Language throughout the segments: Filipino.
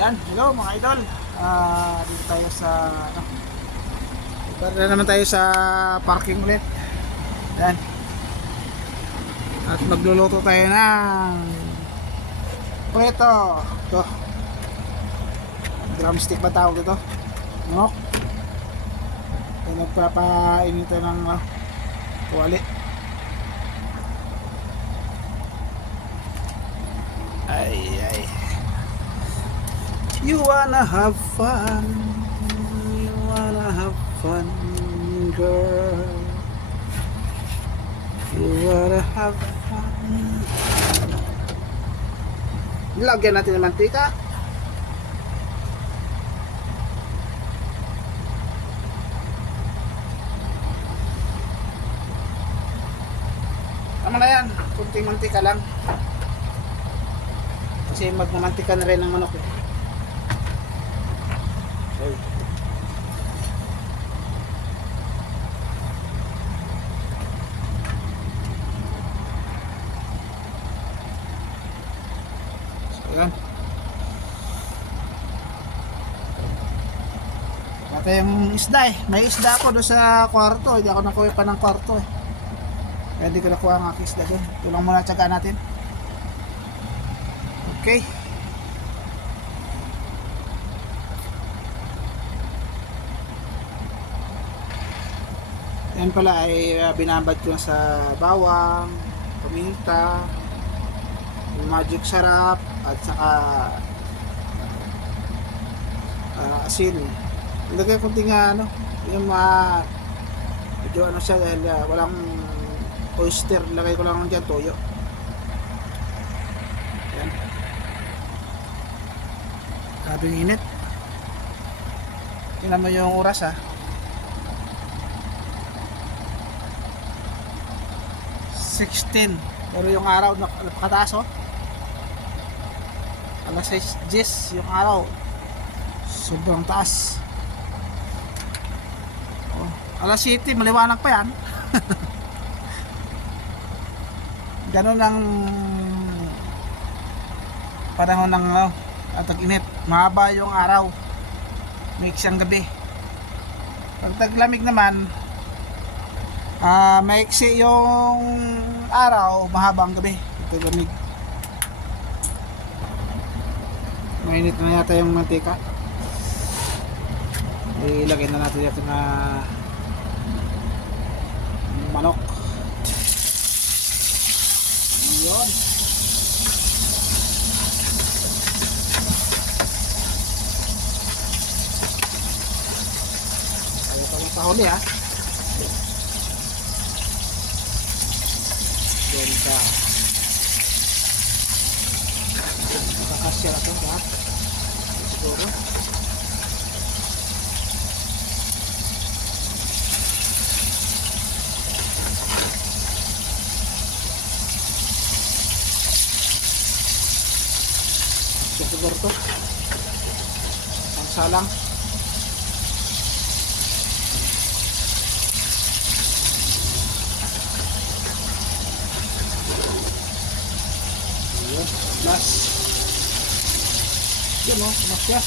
Yan, hello mga idol. Dito tayo sa para naman tayo sa parking ulit. Yan. At magluluto tayo ng preto. Ito. Drumstick ba tawag ito? Manok. Kaya nagpapainin tayo ng tuwali. Ay. You wanna have fun, you wanna have fun, girl. You wanna have fun. Lagyan natin ng mantika. Tama na yan, kunting mantika lang. Kasi magmamantika na rin ang manok eh. Okay. So yan. Ito yung isda eh. May isda ako doon sa kwarto. Hindi ako nakuha pa ng kwarto eh. Kaya hindi ko nakuha ang aking isda doon. Tulong muna tsaga natin. Okay. Yan pala ay binabad ko sa bawang, paminta, magic sarap at saka asin. Ilagay ko ting yung medyo siya dahil walang oyster, lagay ko lang dyan toyo. Yan. Grabing init. Tingnan mo yung oras ha. 16. Pero yung araw napakataas oh. Alas 6:10 yung araw. Sobrang taas. Oh, alas 7 maliwanag pa yan. Ganun lang panahon ng tag-init. Mahaba yung araw. Mix ang gabi. Pag taglamig naman maiksi yung araw, mahaba ang gabi. Ito lamig. Mainit na yata yung mantika. Ilagay na natin ito na manok. Yun. Ayaw pa ng pahuli ha. Doon ka. Makakasya ito ha. Siguro. Siguro ito. Ang salang. Mas yun o, mas siya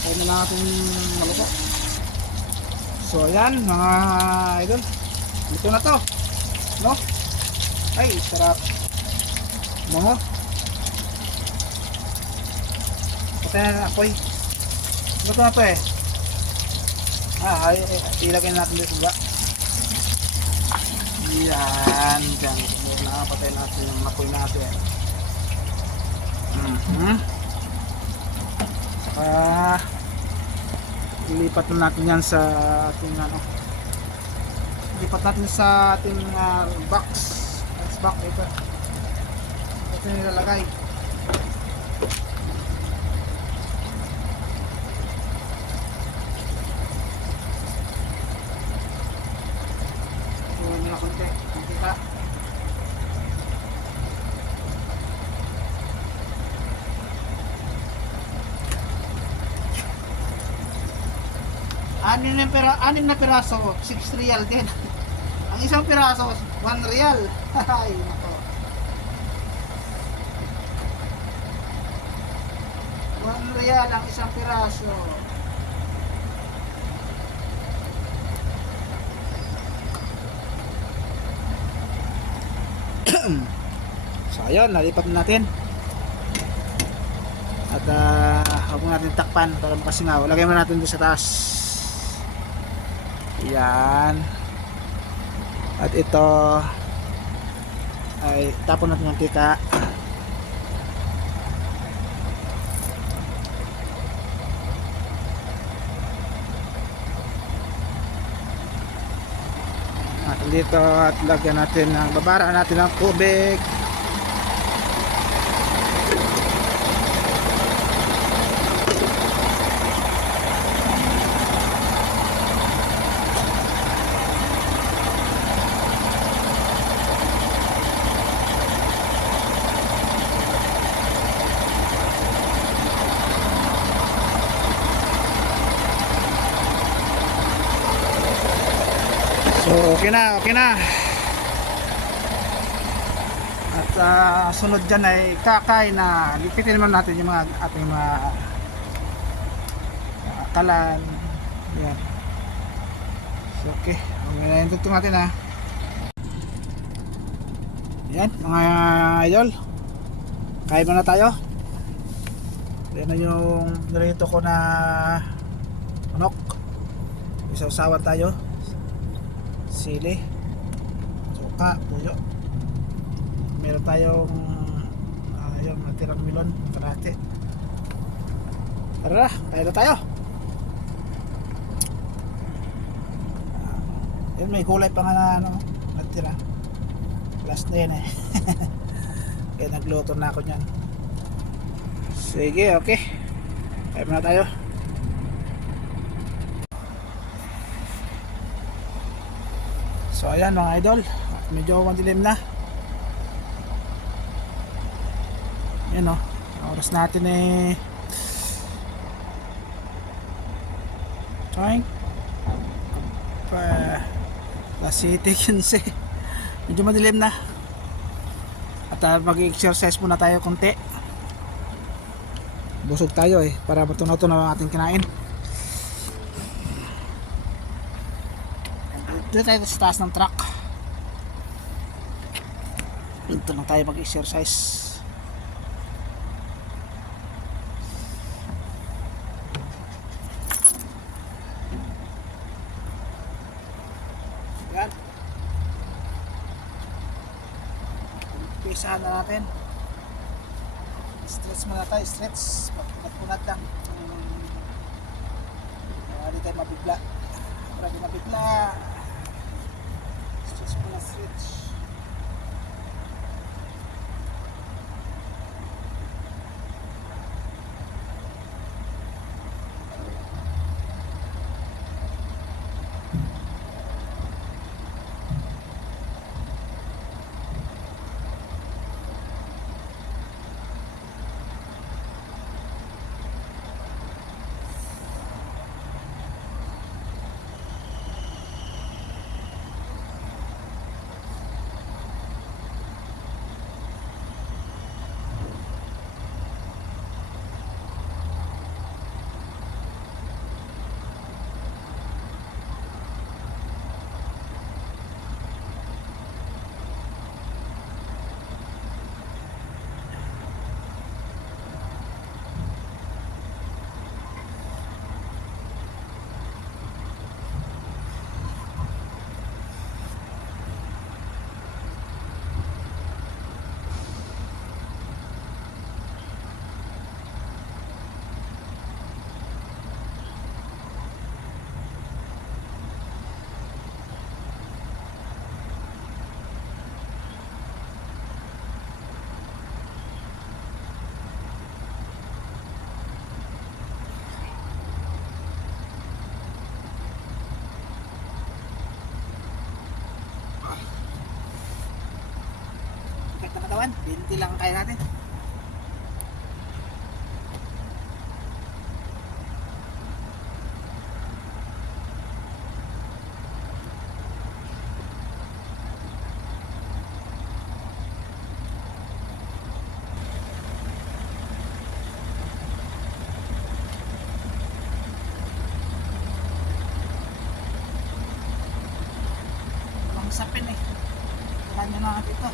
kaya na lang natin maluto. So ayan mga idol, ito na to no? Ay sarap mga patay na apoy. Luto na to eh. Ilagay natin dito ba. Yan, dyan. Nakapatay natin yung mapoy natin. Saka ilipat na natin yan sa ating ilipat natin sa ating box. Box ito. Ito yung nilalagay. Iwan nila konti. Kita. Anim na piraso, 6 real din. Ang isang piraso, 1 real. Ay, nako. real ang isang piraso. So ayun, nalipat na natin. At huwag mo natin takpan para makasingaw. Lagay mo natin doon sa taas. Yan. At ito ay tapon natin yung tika. At dito at lagyan natin ng babara natin ng tubig. So okay na, okay na. At sunod dyan ay kakay na lipitin naman natin yung mga ating mga kalan. Yan. So okay, tutong natin ha. Yan mga idol, kain muna tayo. Yan na yung nirito ko na manok. Isaw-sawan tayo. Sili, suka, tuyo. Meron tayong yung natirang milon, kalahati. Tara, tayo na tayo. Yun, may gulay pa nga na ano, natira. Last na yun eh. Kaya nagluto na ako nyan. Sige, okay. Tayo na tayo. So ayan mga idol, medyo mandilim na. Yan o, oras natin eh trying City 15. Medyo madilim na. At mag-exercise muna tayo konti. Busog tayo eh, para matunaw-tunaw ang ating kinain. Dito tayo sa taas ng truck. Dito lang tayo mag-exercise. Yan. Umpisahan na natin. Stretch muna tayo, stretch. Pagpunat lang. Hindi tayo mabigla. Para di mabigla. Stretch. Katawan, 20 lang kaya natin. natin ito.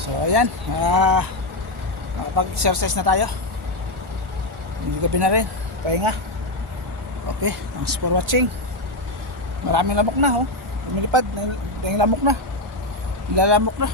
So ayan, nakapag-exercise na tayo. Hindi gabi na rin, pahinga. Okay, thanks for watching. Maraming lamok na, oh. Lumilipad, yung lamok na. Lalamok na.